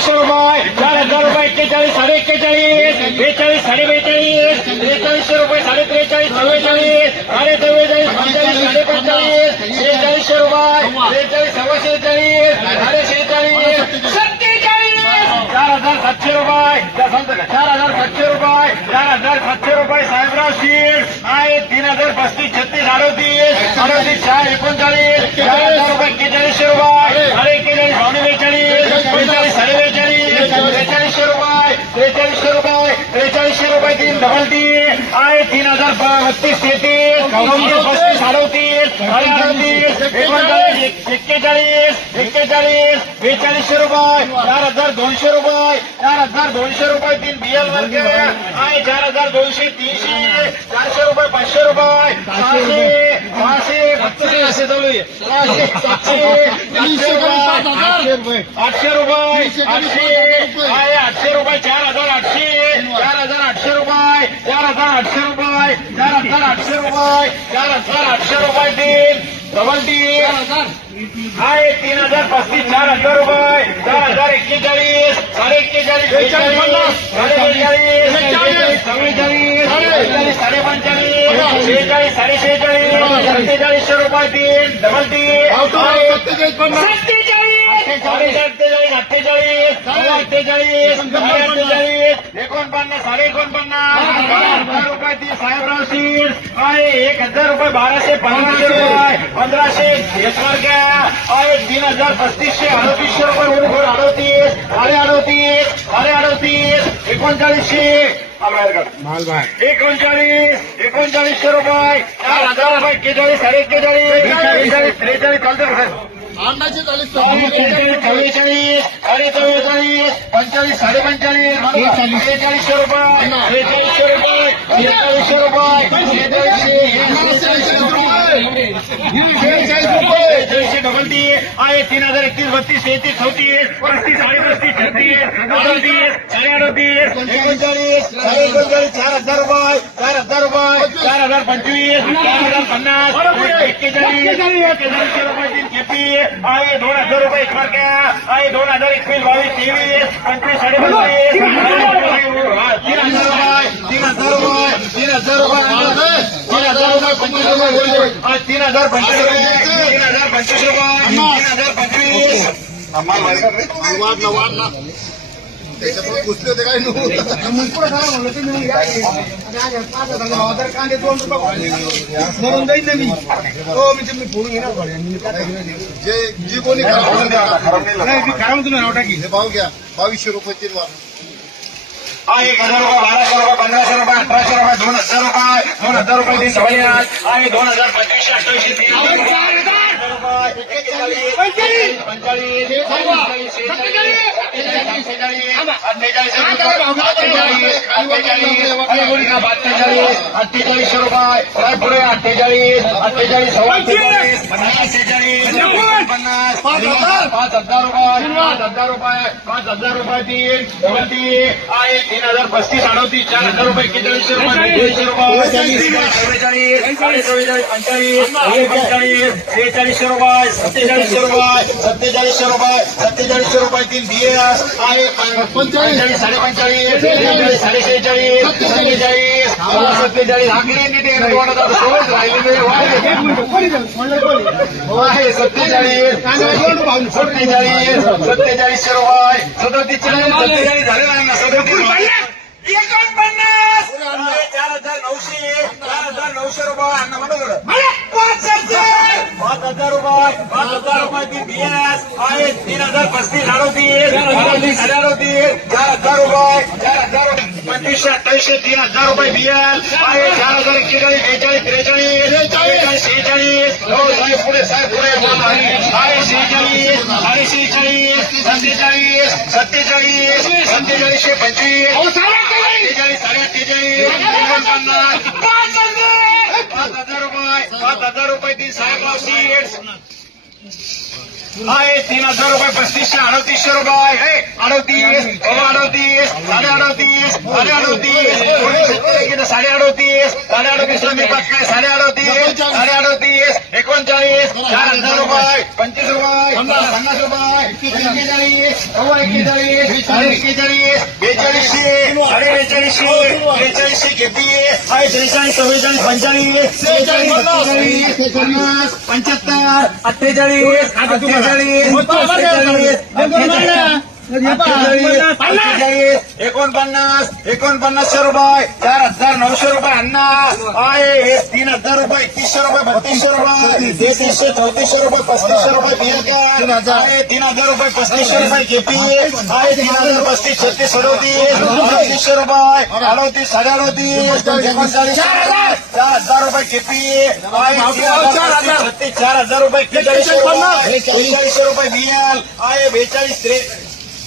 एक्केचाळीसशे रुपये चार हजार रुपये एक्केचाळीस साडे एक्केचाळीस बेचाळीस साडे बेचाळीस त्रेचाळीसशे रुपये साडे त्रेचाळीस चव्वेचाळीस साडे चव्वेचाळीस पंचेचाळीस साडे पंचेचाळीस शेहेचाळीसशे रुपये बेचाळीस सव्वा शेहेचाळीस साडे शेहेचाळीस सत्तेचाळीस चार हजार सातशे रुपये त्या सांगतो का? चार हजार सातशे रुपये चार हजार सातशे रुपये साहेबराव शीट आहे तीन हजार पस्तीस छत्तीस अडोतीस अडोतीस चार एकोणचाळीस रुपये तीन आहे तीन हजार बत्तीस तेहतीस चौतीस पस्तीस अडोतीस अडतीस एकोणचाळीस एक्केचाळीस एक्केचाळीस बेचाळीसशे रुपये चार हजार दोनशे रुपये चार हजार दोनशे रुपये तीन बियल वर्ग आहे चार हजार दोनशे तीनशे चारशे रुपये पाचशे रुपये. ત્રાસી તળવી આઠસો રૂપિયા આઠસો રૂપિયા ચાર હજાર આઠસો ચાર હજાર આઠસો રૂપિયા ચાર હજાર આઠસો રૂપિયા ચાર હજાર આઠસો રૂપિયા ચાર હજાર આઠસો રૂપિયા ડીલ ડબલ ડીલ હા એ તીન હજાર પચીસ ચાર હજાર રૂપિયા ચાર હજાર એકતાલીસ સાડે એકતાલીસ સાડે બેચાલીસ સાડે પંચાલીસ બેચાલીસ સાડે બેચાલીસ सत्तेचाळीसशे रुपये तीन डबल तीन. सत्तेचाळीस अठ्ठेचाळीस साडे अठ्ठेचाळीस साडे अठ्ठेचाळीस एकोणपन्नास साडे एकोणपन्नास हजार रुपये ती साहेबराव सीट आहे एक हजार रुपये बाराशे पंधराशे रुपये पंधराशे. आहे तीन हजार पस्तीसशे अडतीसशे रुपये अडतीस साडे अडतीस साडे अडतीस एकोणचाळीसशे. એકોણચાલીસ એકોણચાલીસ રૂપિયા હજારભાઈ કેચાલીસ હરેક કેચાલીસ ત્રેચાલીસ ચાલીસ સાડી ચોવેચાલીસ પંચાલીસ સાડી રૂપિયા त्रेचाळीसशे रुपये त्रेचाळीसशे रुपये शेहेचाळीसशे रुपये त्रेचाळीसशे डबल टी आहे तीन हजार एकतीस बत्तीस तेहतीस चौतीस पस्तीस साडे पस्तीस छत्तीस अडतीस साडे अडतीस एकोणचाळीस साडे एकोणचाळीस चार हजार रुपये चार हजार रुपये चार हजार पंचवीस चार हजार पन्नास एक्केचाळीस एक्केचाळीसशे रुपये तीन खेपी आहे दोन हजार रुपये एक मार्क्या आहे दोन हजार एकवीस बावीस तेवीस पंचवीस साडे पंचवीस तीन हजार रुपये तीन हजार रुपये तीन हजार रुपये तीन हजार तीन हजार पंचवीस रुपये तीन हजार पंचवीस रुपये. तीन हजार पंचवीस होते काय म्हणून जाईल ना मी हो मी तुम्ही घेणार जे जी कोणी खराब तुम्ही नाव टाकी भाव घ्या बावीसशे रुपये. तीन वार हा एक हजार रुपये बाराशे रुपये पंधराशे रुपये अठराशे रुपये दोन हजार रुपये. दोन हजार रुपये तीन सवय आहे दोन हजार पंचवीसशे अठ्ठावीसशे तीन पंचेचाळीस पंचेचाळीस अठ्ठेचाळीसशे रुपये काय पुढे अठ्ठेचाळीस अठ्ठेचाळीस सव्वा अठ्ठेचाळीस पन्नास शेहेचाळीस પાંચ હજાર રૂપિયા પાંચ હજાર રૂપિયા પાંચ હજાર રૂપિયાથી આ એક તીન હજાર પસ્તીસ આડોતી ચાર હજાર રૂપિયા એકતાલીસો બેતાલીસો રૂપિયા સત્તેચાલીસો રૂપિયા સત્તેચાલીસો રૂપિયા સત્તેચાલીસો રૂપિયાથી બીએસ આ એક પંચાળીસ સાડે પંચાળીસ સાડે સેચાળીસ સત્તેચાળીસ સત્તેચાળીસ આગલી સોળ રાયલ बीएस आहे पंचेचाळीस साडे पंचाळीस सेहेचाळीस साडे सेहेचाळीस सत्तेचाळीस सत्तेचाळीस आकडे नीट आहे. दोन हजार सोळाच राहिलेले आहे सत्तेचाळीस सत्तेचाळीस सत्तेचाळीसशे रुपये सदतीस सत्तेचाळीस झाले नाही ना सदतीस एकोणपन्नास आहे चार हजार नऊशे चार हजार नऊशे रुपये अन्न म्हणून पाच हजार पाच हजार रुपये पाच हजार रुपये ती बीएस आहे तीन हजार पस्तीस अडतीस अडतीस साडे अडतीस चार हजार रुपये चार हजार पंचवीसशे अठ्ठावीसशे तीन हजार रुपये बीएल आहे चार हजार एक्केचाळीस बेचाळीस त्रेचाळीस सते चईस सते सते पंजवीह ते सेज पंज हज़ार रुपये पाच हज़ार रुपये ती साहिब स सीट्स आहे तीन हजार रुपये पस्तीसशे अडतीसशे रुपये हे अडतीस सव्वा अडतीस साडे अडतीस साडे अडतीस कोणी शेतकरी गेले साडे अडतीस साडे अडतीस मी पक्का साडे अडतीस साडे अडतीस एकोणचाळीस चार हजार रुपये पंचवीस रुपये पन्नास रुपये एक्केचाळीस अडेचाळीस त्रेचाळीस त्रेचाळीस चव्वेचाळीस पंचाळीस त्रेचाळीस पन्नास पंच्याहत्तर अठ्ठेचाळीस अठ्ठेचाळीस एकोणपन्नास एकोणपन्नासशे रुपये चार हजार नऊशे रुपये अण्णा आहे हे तीन हजार रुपये एकतीसशे रुपये बत्तीसशे रुपये तेहतीसशे चौतीसशे रुपये पस्तीसशे रुपये बिया आहे तीन हजार रुपये पस्तीसशे रुपये केपी आहे तीन हजार पस्तीस छत्तीस सदोतीस पस्तीसशे रुपये अडोतीस साडे अडोतीस एकोणचाळीस चार हजार रुपये केपी आहे तीन हजार पस्तीस, छत्तीस चार हजार रुपये एक्केचाळीसशे रुपये बेचाळीसशे रुपये बियाल आहे बेचाळीस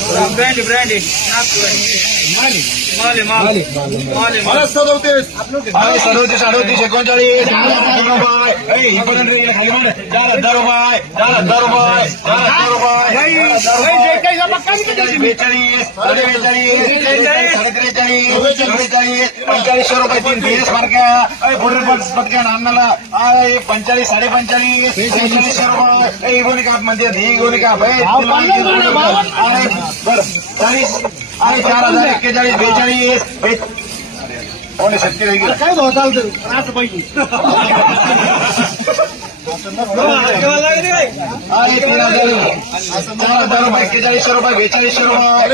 ब्रांडी ब्रांडी माले माले माले माले सदोतीस सदोतीस अडोतीस एकोणचाळीस पंचाळीसशे रुपये तीन तीस मार्क्या पुढील पटक्या नामनाला एक पंचाळीस साडे पंचाळीस पंचाळीसशे रुपये ही गुणी काप म्हणजे બેચાળીસો રૂપિયા બેચાળીસો રૂપિયા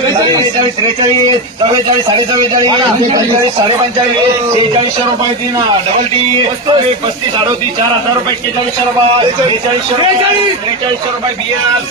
ત્રેચાળીસ સાડી ચવેચાળીસ સાડી પંચાળીસ તેચાળીસો રૂપિયાથી ના ડબલ ટી પસ્તીસ અડોતી ચાર હજાર રૂપિયા કેચાળીસો રૂપિયા બેચાળીસો રૂપિયા ત્રેચાળીસો રૂપિયા બિયાર.